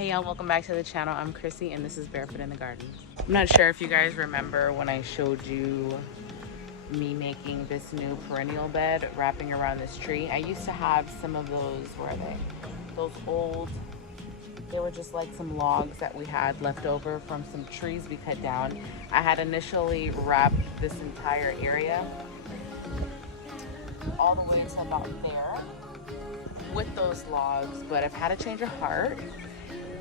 Hey y'all, welcome back to the channel. I'm Chrissy and this is Barefoot in the Garden. I'm not sure if you guys remember when I showed you me making this new perennial bed wrapping around this tree. I used to have some of those, where are they? Those old, they were just like some logs that we had left over from some trees we cut down. I had initially wrapped this entire area all the way to about there with those logs, but I've had a change of heart.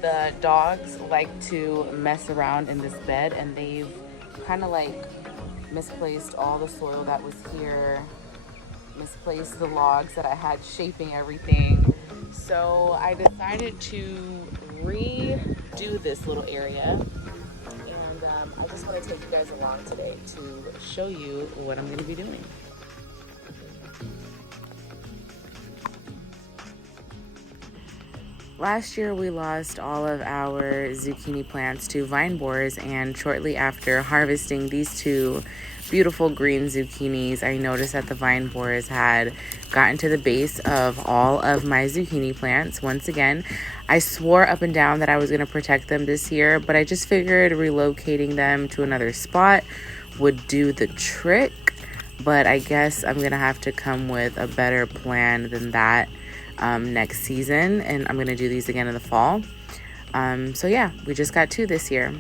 The dogs like to mess around in this bed and they've kind of like misplaced all the soil that was here, misplaced the logs that I had shaping everything. So I decided to redo this little area, and I just want to take you guys along today to show you what I'm going to be doing. Last year we lost all of our zucchini plants to vine borers, and shortly after harvesting these two beautiful green zucchinis, I noticed that the vine borers had gotten to the base of all of my zucchini plants. Once again, I swore up and down that I was going to protect them this year, but I just figured relocating them to another spot would do the trick. But I guess I'm going to have to come with a better plan than that next season, and I'm gonna do these again in the fall. So yeah, we just got two this year.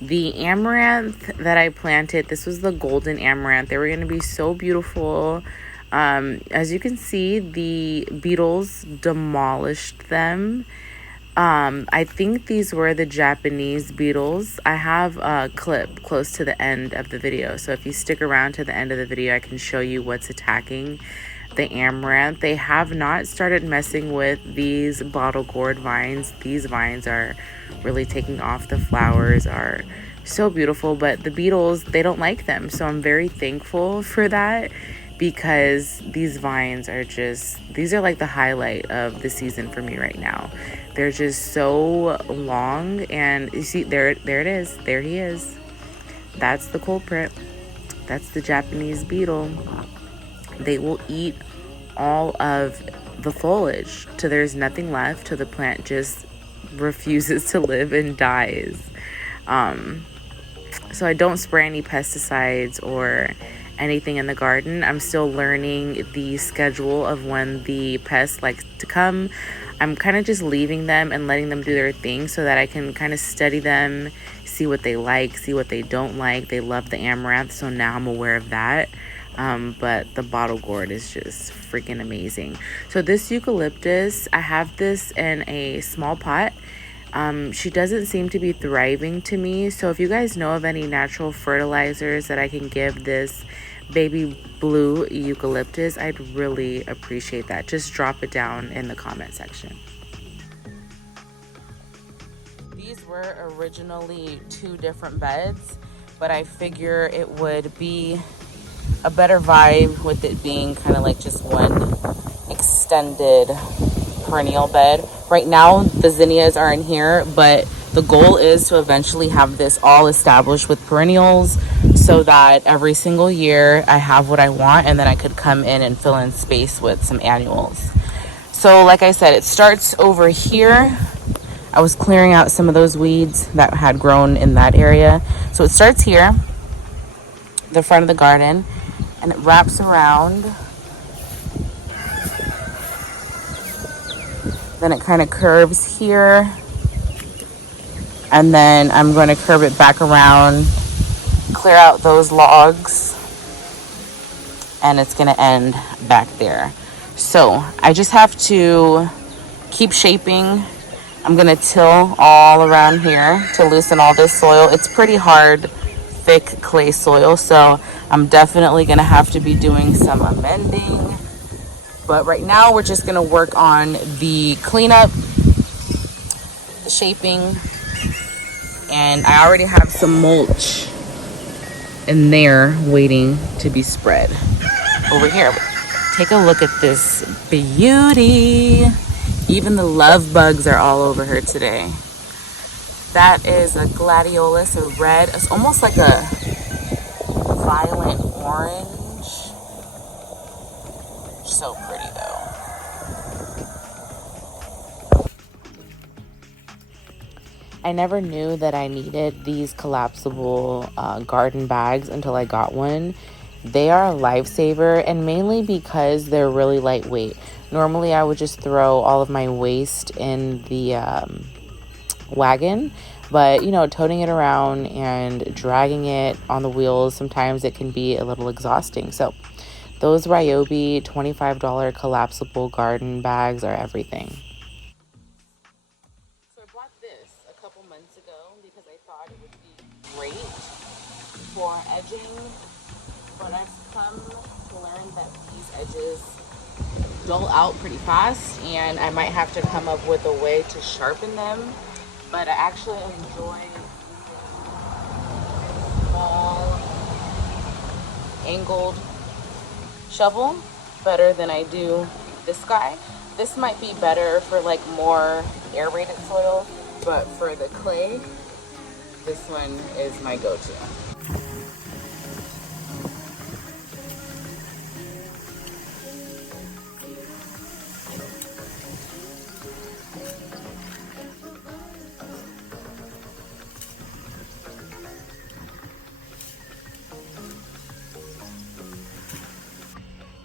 The amaranth that I planted, this was the golden amaranth. They were gonna be so beautiful. As you can see, the beetles demolished them. I think these were the Japanese beetles. I have a clip close to the end of the video, so if you stick around to the end of the video, I can show you what's attacking the amaranth. They have not started messing with these bottle gourd vines. These vines are really taking off. The flowers are so beautiful, but the beetles, they don't like them. So I'm very thankful for that, because these vines are just, these are like the highlight of the season for me right now. They're just so long, and you see, there it is. There he is. That's the culprit. That's the Japanese beetle. They will eat all of the foliage till there's nothing left, till the plant just refuses to live and dies. So I don't spray any pesticides or anything in the garden. I'm still learning the schedule of when the pests like to come. I'm kind of just leaving them and letting them do their thing so that I can kind of study them, see what they like, see what they don't like. They love the amaranth, so now I'm aware of that. But the bottle gourd is just freaking amazing. So this eucalyptus, I have this in a small pot. She doesn't seem to be thriving to me. So if you guys know of any natural fertilizers that I can give this baby blue eucalyptus, I'd really appreciate that. Just drop it down in the comment section. These were originally two different beds, but I figure it would be a better vibe with it being kind of like just one extended perennial bed. Right now the zinnias are in here, but the goal is to eventually have this all established with perennials, so that every single year I have what I want, and then I could come in and fill in space with some annuals. So like I said, it starts over here. I was clearing out some of those weeds that had grown in that area. So it starts here, the front of the garden, and it wraps around. Then it kind of curves here, and then I'm going to curve it back around, clear out those logs, and it's going to end back there. So I just have to keep shaping. I'm going to till all around here to loosen all this soil. It's pretty hard, thick clay soil, so I'm definitely going to have to be doing some amending. But right now we're just going to work on the cleanup, the shaping, and I already have some mulch in there waiting to be spread. Over here, take a look at this beauty. Even the love bugs are all over her today. That is a gladiolus, a red. It's almost like a violet orange. So pretty though. I never knew that I needed these collapsible garden bags until I got one. They are a lifesaver, and mainly because they're really lightweight. Normally, I would just throw all of my waste in the wagon, but you know, toting it around and dragging it on the wheels, sometimes it can be a little exhausting. So those Ryobi $25 collapsible garden bags are everything. So I bought this a couple months ago because I thought it would be great for edging, but I've come to learn that these edges dull out pretty fast, and I might have to come up with a way to sharpen them. But I actually enjoy small angled shovel better than I do this guy. This might be better for like more aerated soil, but for the clay, this one is my go-to.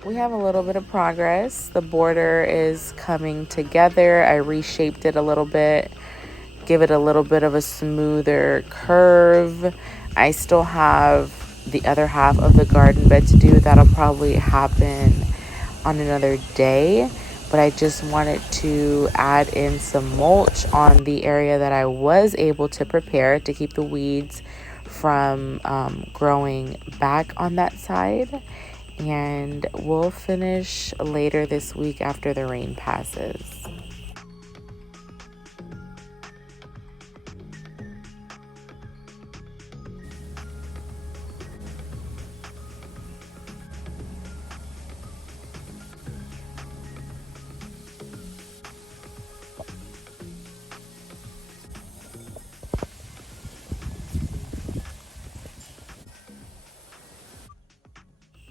We have a little bit of progress. The border is coming together. I reshaped it a little bit, give it a little bit of a smoother curve. I still have the other half of the garden bed to do. That'll probably happen on another day, but I just wanted to add in some mulch on the area that I was able to prepare to keep the weeds from growing back on that side. And we'll finish later this week after the rain passes.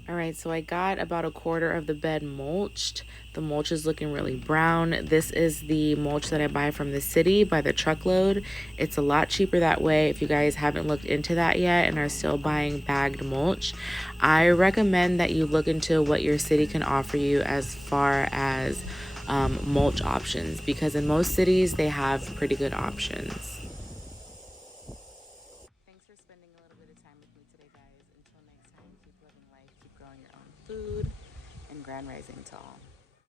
All right, so I got about a quarter of the bed mulched. The mulch is looking really brown. This is the mulch that I buy from the city by the truckload. It's a lot cheaper that way. If you guys haven't looked into that yet and are still buying bagged mulch, I recommend that you look into what your city can offer you as far as mulch options, because in most cities they have pretty good options. Thanks for spending a little bit of time with me today, guys. Until next time, keep living life, keep growing your own food, and grand rising to all.